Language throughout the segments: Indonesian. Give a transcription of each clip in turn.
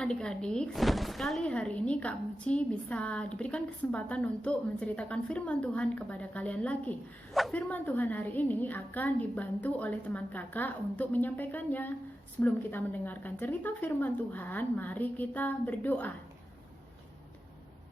adik-adik, senang sekali hari ini Kak Buci bisa diberikan kesempatan untuk menceritakan firman Tuhan kepada kalian lagi. Firman Tuhan hari ini akan dibantu oleh teman kakak untuk menyampaikannya. Sebelum kita mendengarkan cerita firman Tuhan, mari kita berdoa.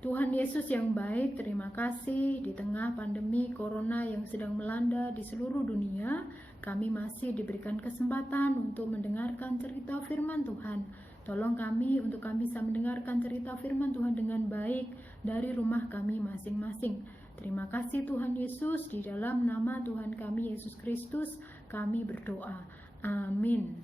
Tuhan Yesus yang baik, terima kasih di tengah pandemi corona yang sedang melanda di seluruh dunia, kami masih diberikan kesempatan untuk mendengarkan cerita firman Tuhan. Tolong kami untuk kami bisa mendengarkan cerita firman Tuhan dengan baik dari rumah kami masing-masing. Terima kasih Tuhan Yesus, di dalam nama Tuhan kami Yesus Kristus kami berdoa. Amin.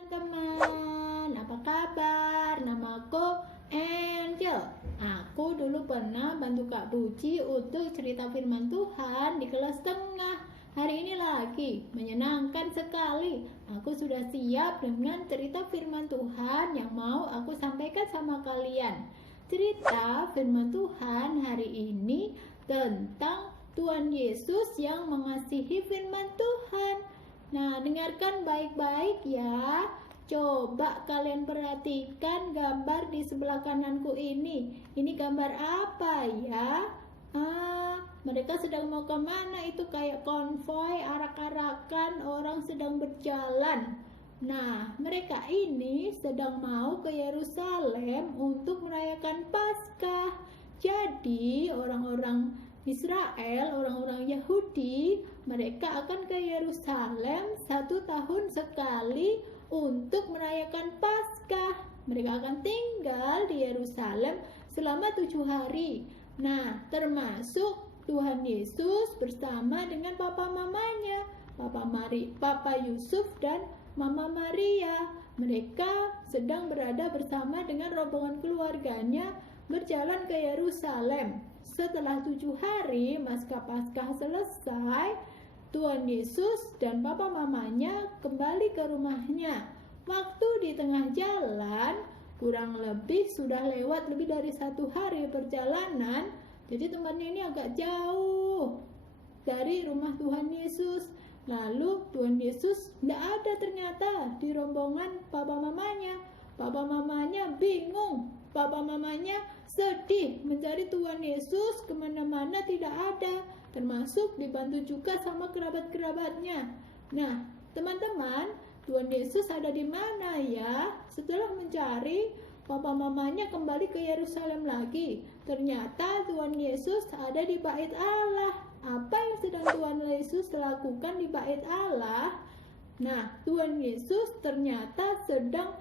Teman-teman, apa kabar? Namaku Angel. Aku dulu pernah bantu Kak Buci untuk cerita firman Tuhan di kelas tengah. Hari ini lagi, menyenangkan sekali. Aku sudah siap dengan cerita firman Tuhan yang mau aku sampaikan sama kalian. Cerita firman Tuhan hari ini tentang Tuhan Yesus yang mengasihi firman Tuhan. Nah, dengarkan baik-baik ya. Coba kalian perhatikan gambar di sebelah kananku ini. Ini gambar apa ya? Mereka sedang mau kemana? Itu kayak konvoi, arak-arakan, orang sedang berjalan. Nah, mereka ini sedang mau ke Yerusalem untuk merayakan Paskah. Jadi, orang-orang Israel, orang-orang Yahudi, mereka akan ke Yerusalem 1 tahun sekali untuk merayakan Paskah. Mereka akan tinggal di Yerusalem selama 7 hari. Nah, termasuk Tuhan Yesus bersama dengan papa mamanya, Papa Yusuf dan Mama Maria. Mereka sedang berada bersama dengan rombongan keluarganya berjalan ke Yerusalem. Setelah 7 hari pasca Paskah selesai, Tuhan Yesus dan papa mamanya kembali ke rumahnya. Waktu di tengah jalan, kurang lebih sudah lewat lebih dari 1 hari perjalanan. Jadi tempatnya ini agak jauh dari rumah Tuhan Yesus. Lalu Tuhan Yesus tidak ada ternyata di rombongan papa mamanya. Papa mamanya bingung. Papa mamanya sedih mencari Tuhan Yesus kemana-mana tidak ada. Termasuk dibantu juga sama kerabat-kerabatnya. Nah, teman-teman, Tuhan Yesus ada di mana ya? Setelah mencari, papa mamanya kembali ke Yerusalem lagi. Ternyata Tuhan Yesus ada di Bait Allah. Apa yang sedang Tuhan Yesus lakukan di Bait Allah? Nah, Tuhan Yesus ternyata sedang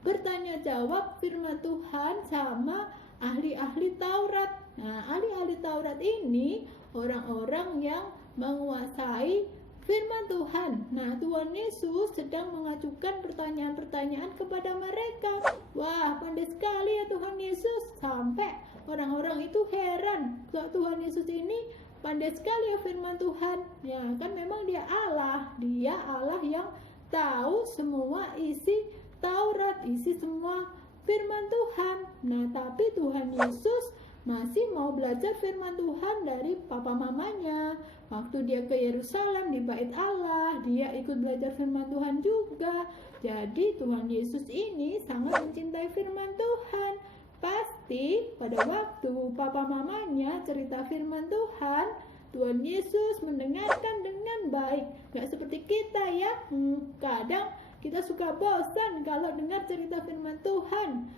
bertanya jawab firman Tuhan sama ahli-ahli Taurat. Nah, ahli-ahli Taurat ini orang-orang yang menguasai firman Tuhan. Nah, Tuhan Yesus sedang mengajukan pertanyaan-pertanyaan kepada mereka. Wah, pandai sekali ya Tuhan Yesus. Sampai orang-orang itu heran. Tuhan Yesus ini pandai sekali ya firman Tuhan. Ya, kan memang dia Allah. Dia Allah yang tahu semua isi Taurat, isi semua firman Tuhan. Nah, tapi Tuhan Yesus masih mau belajar firman Tuhan dari papa mamanya. Waktu dia ke Yerusalem di Bait Allah, dia ikut belajar firman Tuhan juga. Jadi Tuhan Yesus ini sangat mencintai firman Tuhan. Pasti pada waktu papa mamanya cerita firman Tuhan, Tuhan Yesus mendengarkan dengan baik. Gak seperti kita ya, kadang kita suka bosan kalau dengar cerita firman Tuhan.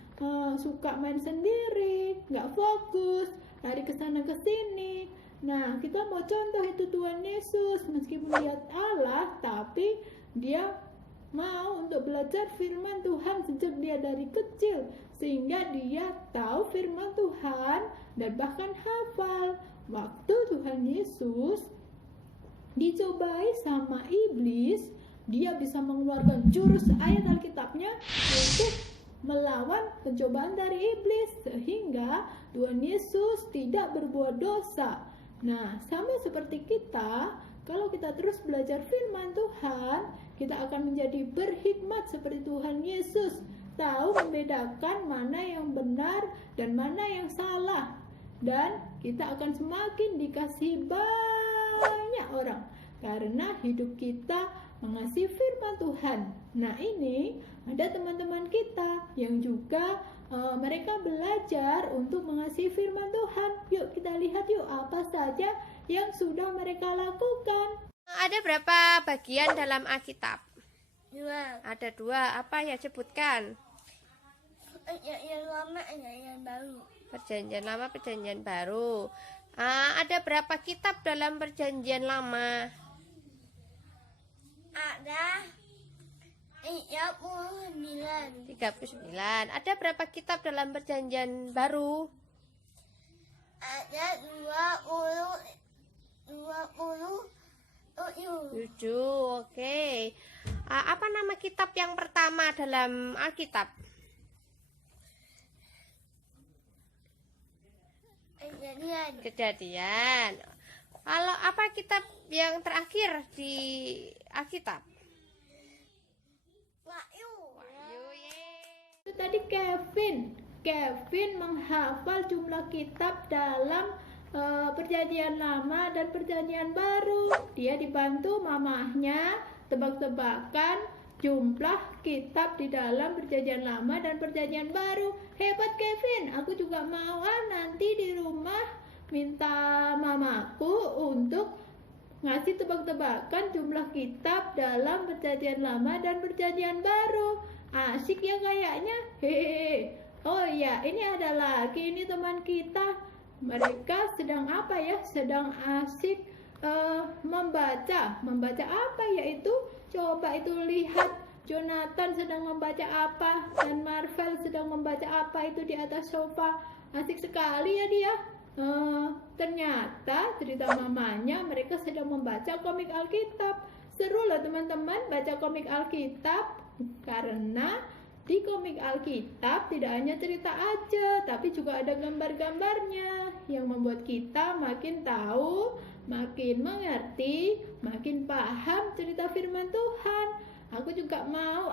Suka main sendiri, gak fokus, lari ke sana ke sini. Nah, kita mau contoh itu Tuhan Yesus. Meskipun dia Allah, tapi dia mau untuk belajar firman Tuhan sejak dia dari kecil, sehingga dia tahu firman Tuhan dan bahkan hafal. Waktu Tuhan Yesus dicobai sama iblis, dia bisa mengeluarkan jurus ayat Alkitabnya untuk melawan pencobaan dari iblis, sehingga Tuhan Yesus tidak berbuat dosa. Nah, sama seperti kita, kalau kita terus belajar firman Tuhan, kita akan menjadi berhikmat seperti Tuhan Yesus, tahu membedakan mana yang benar dan mana yang salah. Dan kita akan semakin dikasihi banyak orang karena hidup kita mengasihi firman Tuhan. Nah, ini ada teman yang juga mereka belajar untuk mengasihi firman Tuhan. Yuk kita lihat yuk apa saja yang sudah mereka lakukan. Ada berapa bagian dalam Alkitab? 2. Ada 2. Apa ya, sebutkan? Yang lama, yang baru. Perjanjian Lama, Perjanjian Baru. Ada berapa kitab dalam Perjanjian Lama? Ada 39. 39. Ada berapa kitab dalam Perjanjian Baru? Ada 27. Oke. Apa nama kitab yang pertama dalam Alkitab? Kejadian. Kalau apa kitab yang terakhir di Alkitab? Wahyu. Itu tadi Kevin menghafal jumlah kitab dalam Perjanjian Lama dan Perjanjian Baru. Dia dibantu mamahnya tebak-tebakan jumlah kitab di dalam Perjanjian Lama dan Perjanjian Baru. Hebat Kevin, aku juga mau nanti di rumah minta mamaku untuk ngasih tebak-tebakan jumlah kitab dalam Perjanjian Lama dan Perjanjian Baru. Asik ya kayaknya. Hehehe. Oh iya, ini ada lagi ini teman kita. Mereka sedang apa ya? Sedang asik membaca. Membaca apa yaitu? Coba itu lihat. Jonathan sedang membaca apa dan Marvel sedang membaca apa itu di atas sofa. Asik sekali ya dia. Ternyata cerita mamanya mereka sedang membaca komik Alkitab. Seru loh teman-teman baca komik Alkitab, karena di komik Alkitab tidak hanya cerita aja, tapi juga ada gambar-gambarnya yang membuat kita makin tahu, makin mengerti, makin paham cerita firman Tuhan. Aku juga mau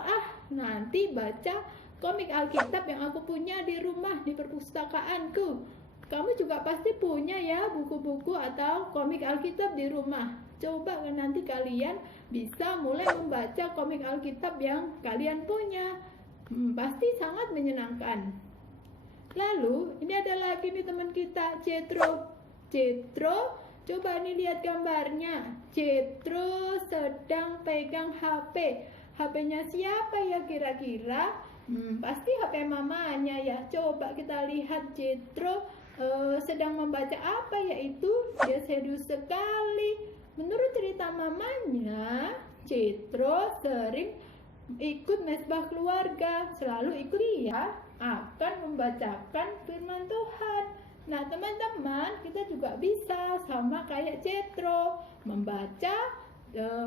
nanti baca komik Alkitab yang aku punya di rumah, di perpustakaanku. Kamu juga pasti punya ya buku-buku atau komik Alkitab di rumah. Coba nanti kalian bisa mulai membaca komik Alkitab yang kalian punya. Pasti sangat menyenangkan. Lalu ini ada lagi nih teman kita, Jethro. Coba nih lihat gambarnya. Jethro sedang pegang HP. HP-nya siapa ya kira-kira? Pasti HP mamanya ya. Coba kita lihat Jethro sedang membaca apa yaitu? Dia serius sekali. Menurut cerita mamanya, Jethro sering ikut mesbah keluarga, selalu ikut dia akan membacakan firman Tuhan. Nah teman-teman, kita juga bisa sama kayak Jethro membaca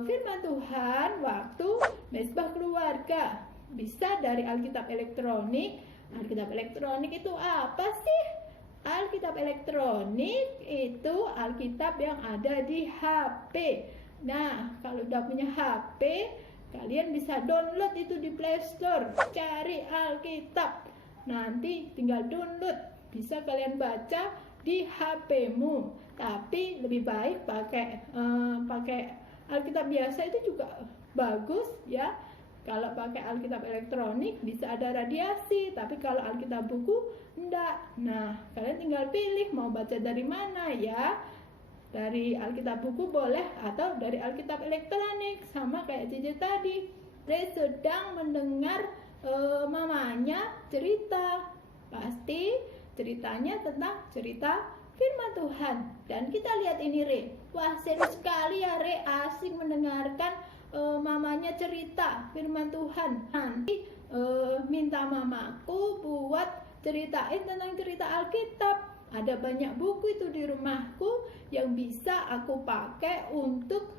firman Tuhan waktu mesbah keluarga. Bisa dari Alkitab elektronik. Alkitab elektronik itu apa sih? Alkitab elektronik itu Alkitab yang ada di HP. Nah, kalau udah punya HP, kalian bisa download itu di Play Store. Cari Alkitab. Nanti tinggal download. Bisa kalian baca di HP-mu. Tapi lebih baik pakai Alkitab biasa itu juga bagus ya. Kalau pakai Alkitab elektronik bisa ada radiasi, tapi kalau Alkitab buku enggak. Nah, kalian tinggal pilih mau baca dari mana ya. Dari Alkitab buku boleh atau dari Alkitab elektronik, sama kayak Cici tadi. Dia sedang mendengar mamanya cerita. Pasti ceritanya tentang cerita firman Tuhan. Dan kita lihat ini Re. Wah, seru sekali ya Re, asik mendengarkan mamanya cerita firman Tuhan. Nanti minta mamaku buat ceritain tentang cerita Alkitab. Ada banyak buku itu di rumahku yang bisa aku pakai untuk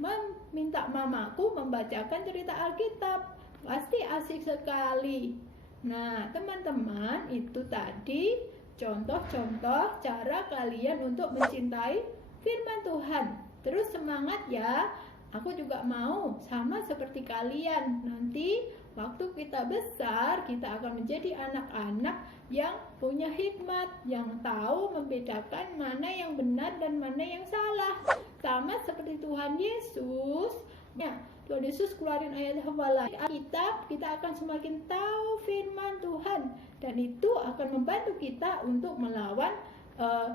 meminta mamaku membacakan cerita Alkitab. Pasti asik sekali. Nah teman-teman, itu tadi contoh-contoh cara kalian untuk mencintai firman Tuhan. Terus semangat ya. Aku juga mau sama seperti kalian. Nanti waktu kita besar, kita akan menjadi anak-anak yang punya hikmat, yang tahu membedakan mana yang benar dan mana yang salah. Sama seperti Tuhan Yesus. Ya, Tuhan Yesus keluarin ayat hafalan Alkitab, kita akan semakin tahu firman Tuhan, dan itu akan membantu kita untuk melawan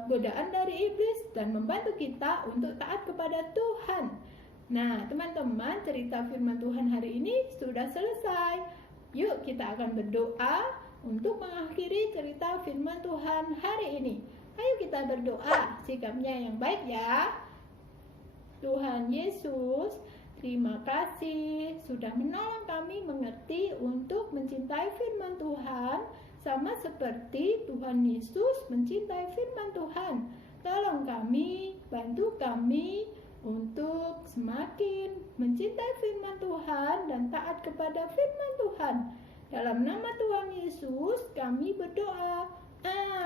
godaan dari iblis dan membantu kita untuk taat kepada Tuhan. Nah, teman-teman, cerita firman Tuhan hari ini sudah selesai. Yuk kita akan berdoa untuk mengakhiri cerita firman Tuhan hari ini. Ayo kita berdoa, sikapnya yang baik ya. Tuhan Yesus, terima kasih sudah menolong kami mengerti untuk mencintai firman Tuhan, sama seperti Tuhan Yesus mencintai firman Tuhan. Tolong kami, bantu kami untuk semakin mencintai firman Tuhan dan taat kepada firman Tuhan. Dalam nama Tuhan Yesus kami berdoa.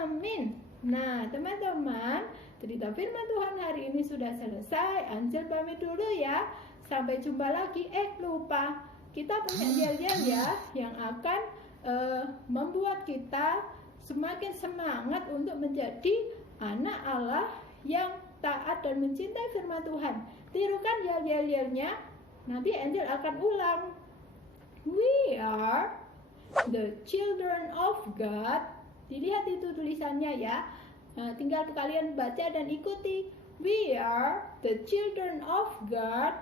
Amin. Nah, teman-teman, cerita firman Tuhan hari ini sudah selesai. Angel pamit dulu ya. Sampai jumpa lagi. Lupa, kita punya yel-yel ya yang akan membuat kita semakin semangat untuk menjadi anak Allah yang taat dan mencintai firman Tuhan. Tirukan yel-yelnya. Nanti Angel akan ulang. We are the children of God. Dilihat itu tulisannya ya. Tinggal kalian baca dan ikuti. We are the children of God.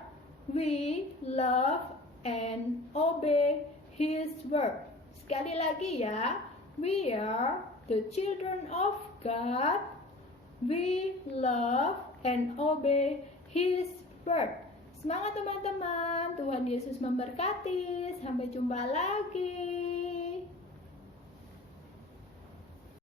We love and obey His word. Sekali lagi ya. We are the children of God. We love and obey His word. Semangat teman-teman. Tuhan Yesus memberkati. Sampai jumpa lagi.